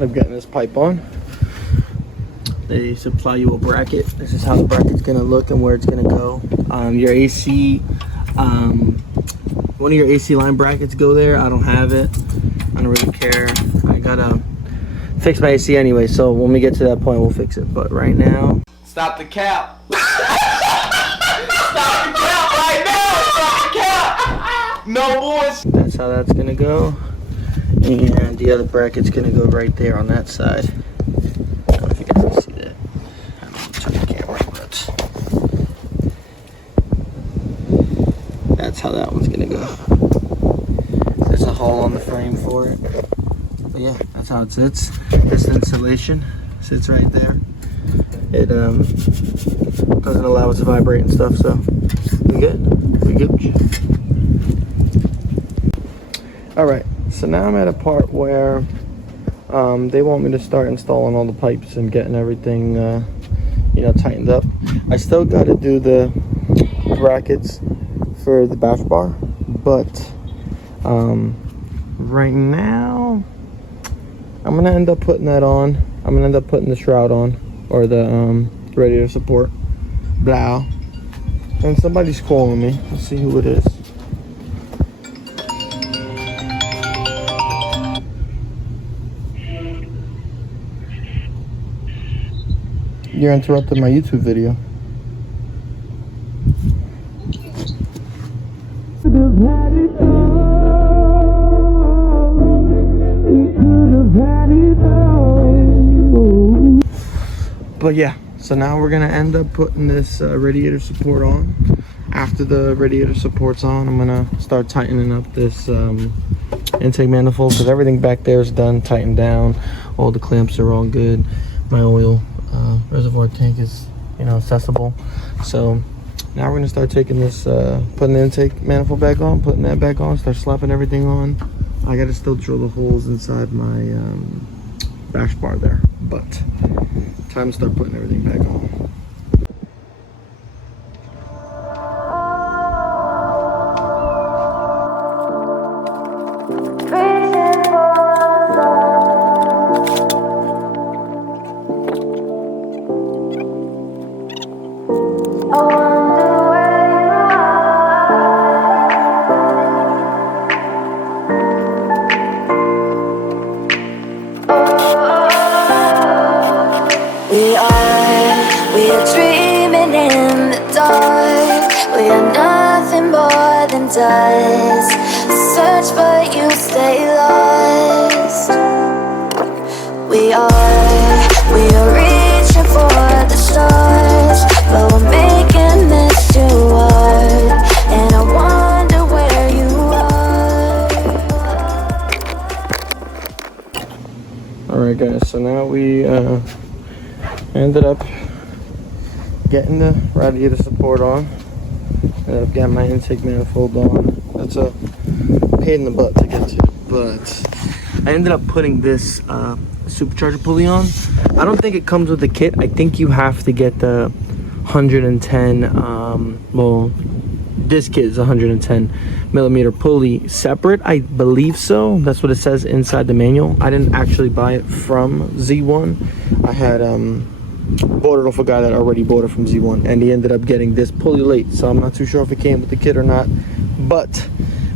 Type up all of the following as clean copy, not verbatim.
ended up getting this pipe on. They supply you a bracket. This is how the bracket's gonna look and where it's gonna go. Your AC, one of your AC line brackets go there. I don't have it. I don't really care. I gotta fix my AC anyway, so when we get to that point, we'll fix it. But right now, stop the cap. Stop the cap right now. Stop the cap. No boys. That's how that's gonna go. And the other bracket's gonna go right there on that side. I don't know if you guys can see that. I don't know, turn the camera, but that's how that one's gonna go. There's a hole on the frame for it. But yeah, that's how it sits. This insulation sits right there. It doesn't allow it to vibrate and stuff, so we good. We good. All right. So now I'm at a part where they want me to start installing all the pipes and getting everything, you know, tightened up. I still got to do the brackets for the bash bar, but right now I'm gonna end up putting that on. I'm gonna end up putting the shroud on, or the radiator support. Blah. And somebody's calling me. Let's see who it is. You're interrupting my YouTube video. But yeah, so now we're gonna end up putting this radiator support on. After the radiator support's on, I'm gonna start tightening up this intake manifold, because everything back there is done, tightened down. All the clamps are all good. My oil reservoir tank is, you know, accessible. So now we're gonna start taking this, putting the intake manifold back on, putting that back on, start slapping everything on. I gotta still drill the holes inside my bash bar there, but time to start putting everything back on. We are dreaming in the dark. We are nothing more than dust. Search but you stay lost. We are reaching for the stars, but we're making this too hard. And I wonder where you are. Alright guys, so now we ended up getting the radiator support on. Ended up getting my intake manifold on. That's a pain in the butt to get to, but I ended up putting this supercharger pulley on. I don't think it comes with the kit. I think you have to get the 110 well, this kit is 110 millimeter pulley separate, I believe so. That's what it says inside the manual. I didn't actually buy it from Z1. I had bought it off a guy that already bought it from Z1, and he ended up getting this pulley late, so I'm not too sure if it came with the kit or not, but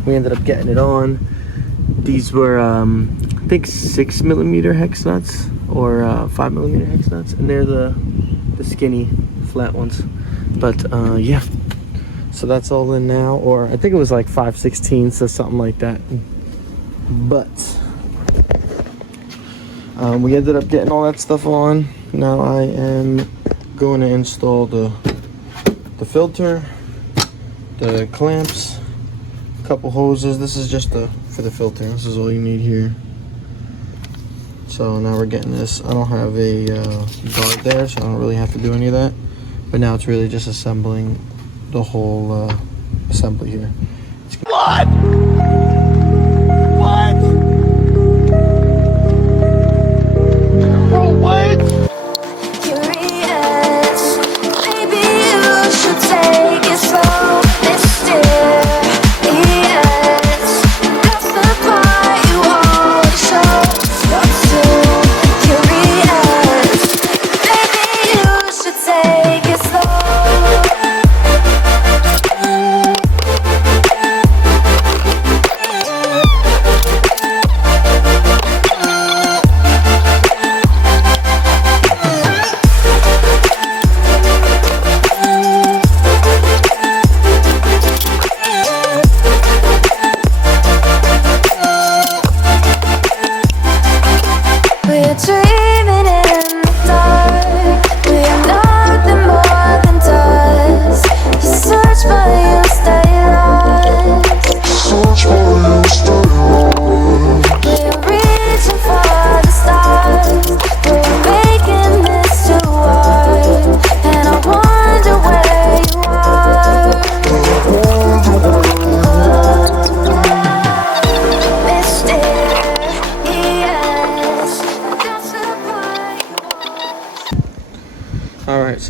we ended up getting it on. These were I think 6 millimeter hex nuts, or 5 millimeter hex nuts, and they're the skinny flat ones. But yeah, so that's all in now, or I think it was like 5/16, or something like that. But we ended up getting all that stuff on. Now I am going to install the filter, the clamps, a couple hoses. This is just for the filter. This is all you need here. So now we're getting this. I don't have a guard there, so I don't really have to do any of that. But now it's really just assembling the whole assembly here. What? What? Bro, what?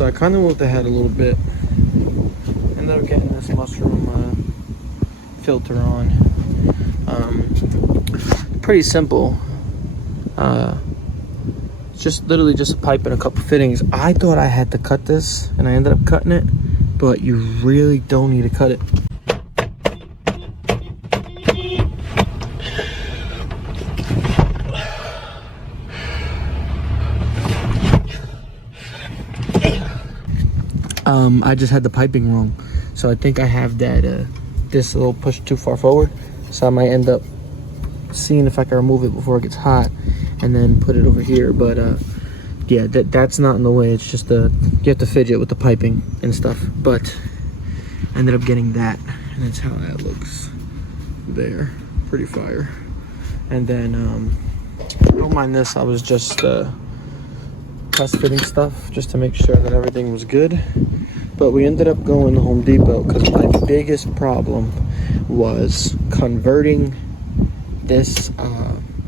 so I kind of moved ahead a little bit. Ended up getting this mushroom filter on. Pretty simple. It's just literally just a pipe and a couple fittings. I thought I had to cut this, and I ended up cutting it, but you really don't need to cut it. I just had the piping wrong, so I think I have that this little push too far forward, so I might end up seeing if I can remove it before it gets hot and then put it over here. But yeah, that's not in the way. It's just you have to fidget with the piping and stuff. But I ended up getting that, and that's how that looks there. Pretty fire. And then don't mind this, I was just test fitting stuff just to make sure that everything was good. But we ended up going to Home Depot because my biggest problem was converting this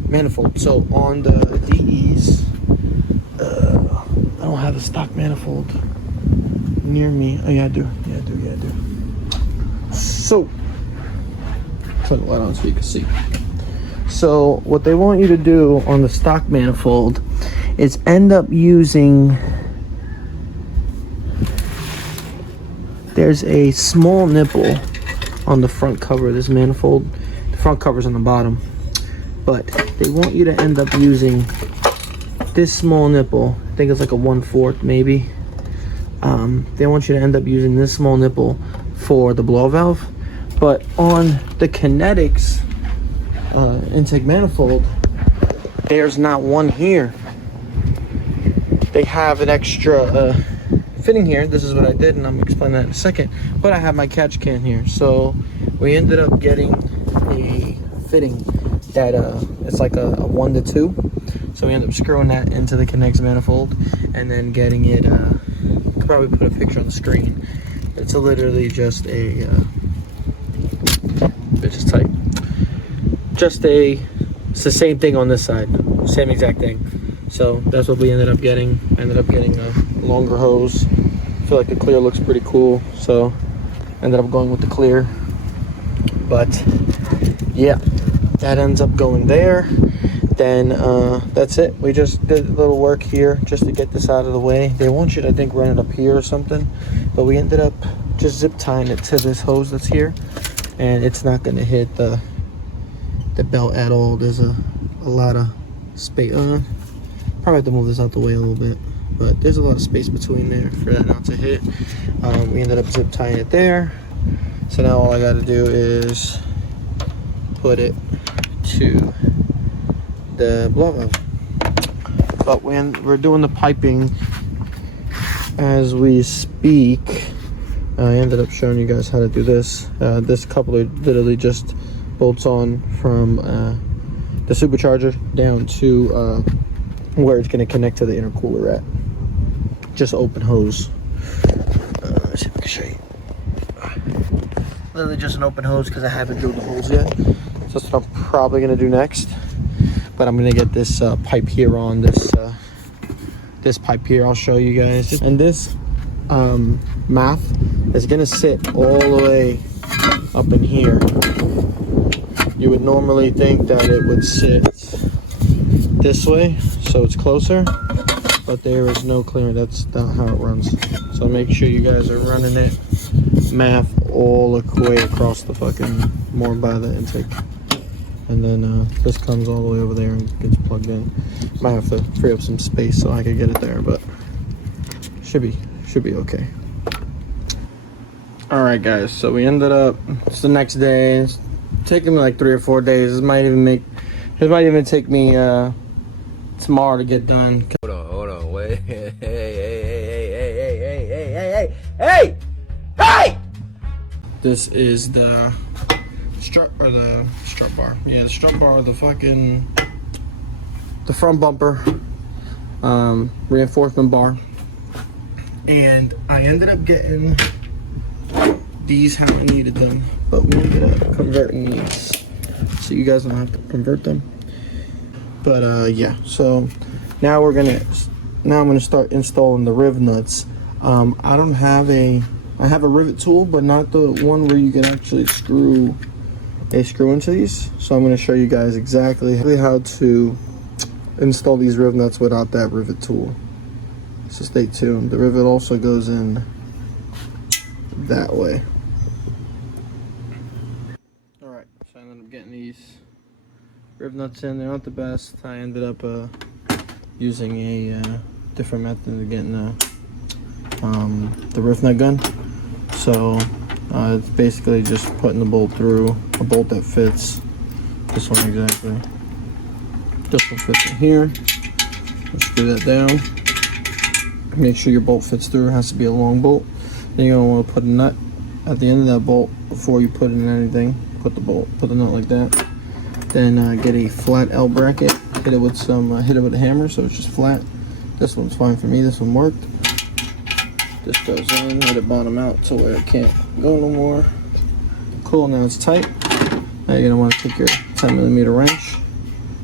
manifold. So on the DEs, I don't have a stock manifold near me. Oh yeah, I do. Yeah, I do. So put the light on so you can see. So what they want you to do on the stock manifold is end up using, there's a small nipple on the front cover of this manifold. The front cover's on the bottom, but they want you to end up using this small nipple. I think it's like a 1/4 maybe. They want you to end up using this small nipple for the blow valve, but on the Kinetics intake manifold, there's not one here. They have an extra fitting here. This is what I did, and I'm gonna explain that in a second. But I have my catch can here, so we ended up getting a fitting that it's like a 1 to 2. So we ended up screwing that into the Kinetics manifold, and then getting it. Could probably put a picture on the screen. It's literally just a. Bitch is tight. It's the same thing on this side, same exact thing. So that's what we ended up getting. Ended up getting a longer hose. I feel like the clear looks pretty cool, so ended up going with the clear. But yeah, that ends up going there. Then that's it. We just did a little work here just to get this out of the way. They want you to, I think, run it up here or something, but we ended up just zip tying it to this hose that's here, and it's not going to hit the belt at all. There's a lot of space. Probably have to move this out the way a little bit, but there's a lot of space between there for that not to hit. We ended up zip tying it there, so now all I got to do is put it to the blow valve. But we're doing the piping as we speak. I ended up showing you guys how to do this. This coupler literally just bolts on from the supercharger down to where it's going to connect to the intercooler at. Just open hose. Let's see if I can show you. Literally just an open hose because I haven't drilled the holes yet. So that's what I'm probably going to do next. But I'm going to get this pipe here on this pipe here. I'll show you guys. And this math is going to sit all the way up in here. You would normally think that it would sit this way, so it's closer, but there is no clearance. That's not how it runs. So make sure you guys are running it math all the way across the fucking, more by the intake. And then this comes all the way over there and gets plugged in. Might have to free up some space so I could get it there, but should be okay. All right, guys. So we ended up. It's the next day. It's taking me like 3 or 4 days. It might even take me tomorrow to get done. Hold on, wait. Hey! This is the strut bar. Yeah, the strut bar, the front bumper, reinforcement bar. And I ended up getting these how I needed them, but we ended up converting these, so you guys don't have to convert them. But yeah, so now I'm gonna start installing the riv nuts. I don't have I have a rivet tool, but not the one where you can actually screw a screw into these. So I'm going to show you guys exactly how to install these rivet nuts without that rivet tool. So stay tuned. The rivet also goes in that way. Alright, so I ended up getting these rivet nuts in. They're not the best. I ended up using a different method of getting the rivet nut gun. So it's basically just putting the bolt through a bolt that fits this one exactly. This one fits in here. Screw that down. Make sure your bolt fits through. It has to be a long bolt. Then you're gonna want to put a nut at the end of that bolt before you put in anything. Put the nut like that. Then get a flat L bracket. Hit it with a hammer so it's just flat. This one's fine for me. This one worked. This goes in. Let it bottom out to where it can't go no more. Cool. Now it's tight. Now you're gonna want to take your 10mm wrench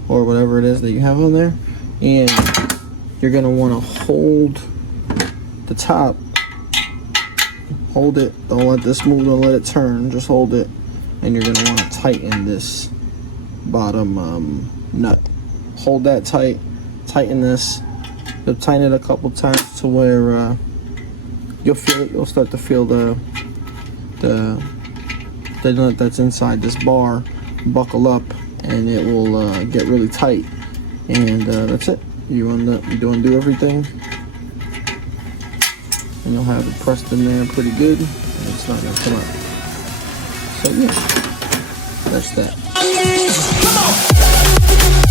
or whatever it is that you have on there, and you're gonna want to hold the top. Hold it. Don't let this move. Don't let it turn. Just hold it, and you're gonna want to tighten this bottom nut. Hold that tight. Tighten this. You'll tighten it a couple times to where you'll feel it. You'll start to feel the nut that's inside this bar buckle up, and it will get really tight. And that's it. You undo everything, and you'll have it pressed in there pretty good, and it's not gonna come out. So yeah, that's that. Come on.